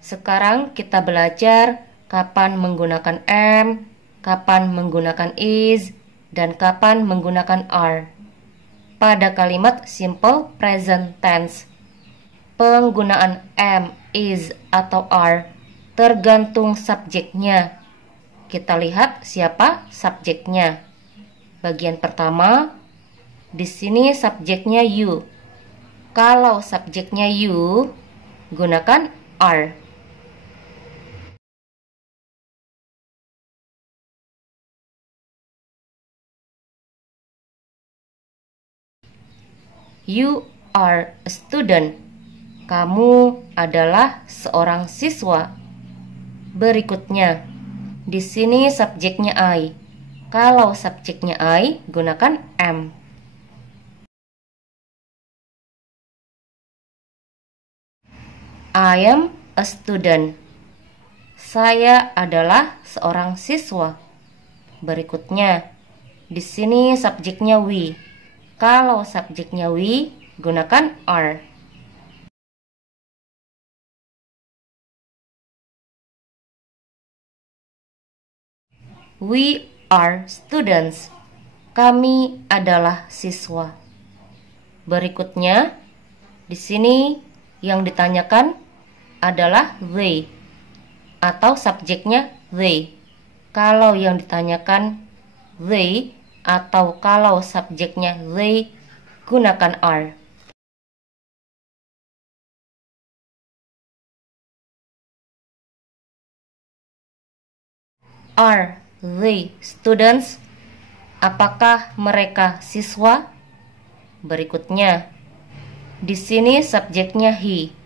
Sekarang kita belajar kapan menggunakan am, kapan menggunakan is, dan kapan menggunakan are. Pada kalimat simple present tense, penggunaan am, is, atau are tergantung subjeknya. Kita lihat siapa subjeknya. Bagian pertama, di sini subjeknya you. Kalau subjeknya you, gunakan are. You are a student. Kamu adalah seorang siswa. Berikutnya, di sini subjeknya I. Kalau subjeknya I, gunakan am. I am a student. Saya adalah seorang siswa. Berikutnya, di sini subjeknya we. Kalau subjeknya we, gunakan are. We are students. Kami adalah siswa. Berikutnya, di sini yang ditanyakan adalah they atau subjeknya they. Kalau yang ditanyakan they atau kalau subjeknya they, gunakan are. Are they students? Apakah mereka siswa? Berikutnya, di sini subjeknya he.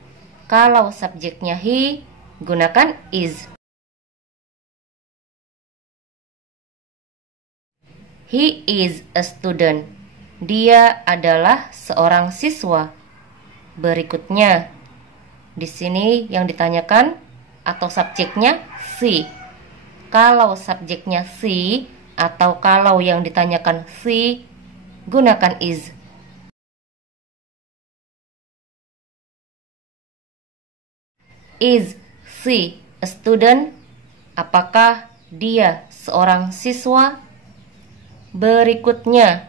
Kalau subjeknya he, gunakan is. He is a student. Dia adalah seorang siswa. Berikutnya, di sini yang ditanyakan atau subjeknya she. Kalau subjeknya she atau kalau yang ditanyakan she, gunakan is. Is she a student? Apakah dia seorang siswa? Berikutnya,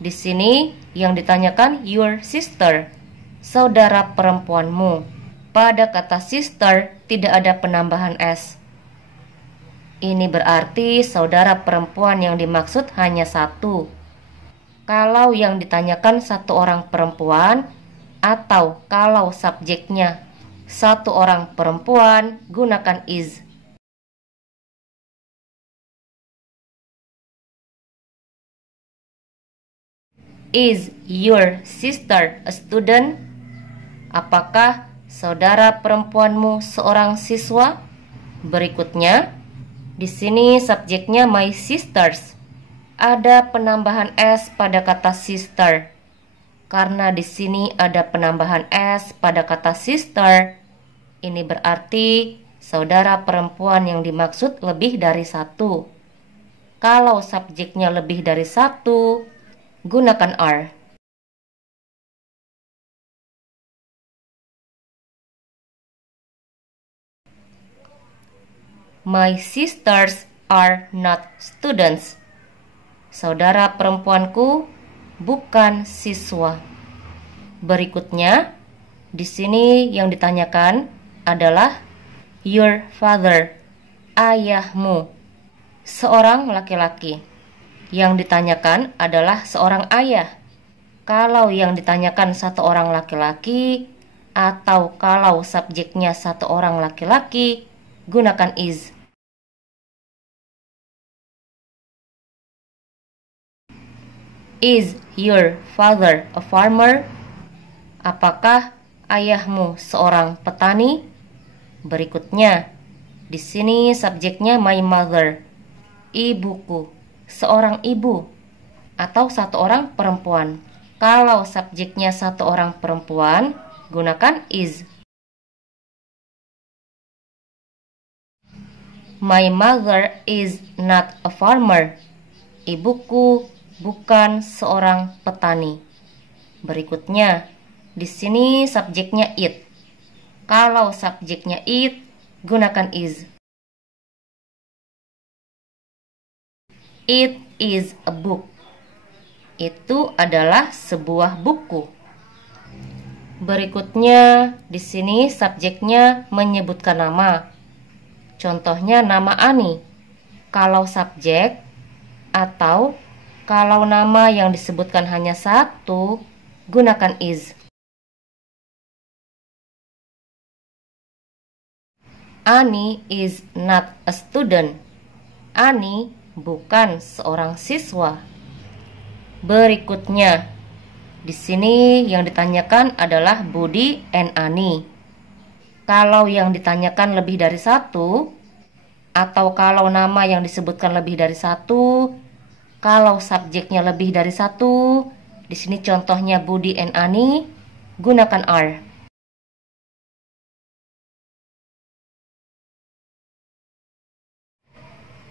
di sini yang ditanyakan your sister, saudara perempuanmu. Pada kata sister tidak ada penambahan s. Ini berarti saudara perempuan yang dimaksud hanya satu. Kalau yang ditanyakan satu orang perempuan atau kalau subjeknya satu orang perempuan, gunakan is. Is your sister a student? Apakah saudara perempuanmu seorang siswa? Berikutnya, di sini subjeknya my sisters. Ada penambahan s pada kata sister. Karena di sini ada penambahan s pada kata sister, ini berarti saudara perempuan yang dimaksud lebih dari satu. Kalau subjeknya lebih dari satu, gunakan are. My sisters are not students. Saudara perempuanku bukan siswa. Berikutnya, di sini yang ditanyakan adalah your father, ayahmu, seorang laki-laki. Yang ditanyakan adalah seorang ayah. Kalau yang ditanyakan satu orang laki-laki atau kalau subjeknya satu orang laki-laki, gunakan is. Is your father a farmer? Apakah ayahmu seorang petani? Berikutnya, di sini subjeknya my mother, ibuku, seorang ibu atau satu orang perempuan. Kalau subjeknya satu orang perempuan, gunakan is. My mother is not a farmer. Ibuku bukan seorang petani. Berikutnya, di sini subjeknya it. Kalau subjeknya it, gunakan is. It is a book. Itu adalah sebuah buku. Berikutnya, di sini subjeknya menyebutkan nama. Contohnya nama Ani. Kalau subjek atau kalau nama yang disebutkan hanya satu, gunakan is. Ani is not a student. Ani bukan seorang siswa. Berikutnya, di sini yang ditanyakan adalah Budi and Ani. Kalau yang ditanyakan lebih dari satu, atau kalau nama yang disebutkan lebih dari satu, kalau subjeknya lebih dari satu, di sini contohnya Budi and Ani, gunakan are.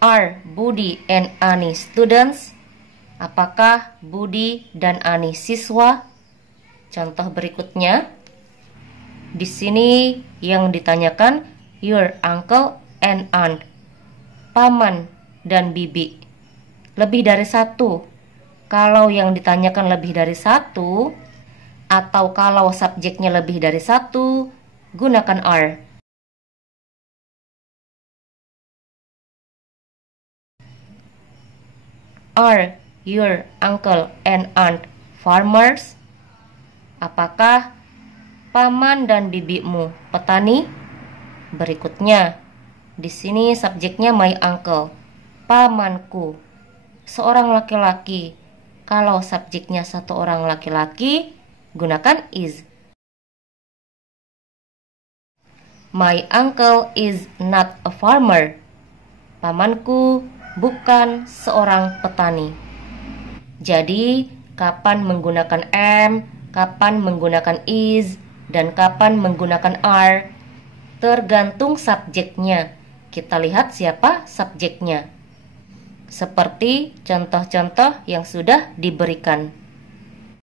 Are Budi and Ani students? Apakah Budi dan Ani siswa? Contoh berikutnya. Di sini yang ditanyakan your uncle and aunt. Paman dan bibi. Lebih dari satu. Kalau yang ditanyakan lebih dari satu, atau kalau subjeknya lebih dari satu, gunakan are. Are your uncle and aunt farmers? Apakah paman dan bibimu petani? Berikutnya, di sini subjeknya my uncle, pamanku, seorang laki-laki. Kalau subjeknya satu orang laki-laki, gunakan is. My uncle is not a farmer. Pamanku bukan seorang petani. Jadi, kapan menggunakan am, kapan menggunakan is, dan kapan menggunakan are, tergantung subjeknya. Kita lihat siapa subjeknya. Seperti contoh-contoh yang sudah diberikan.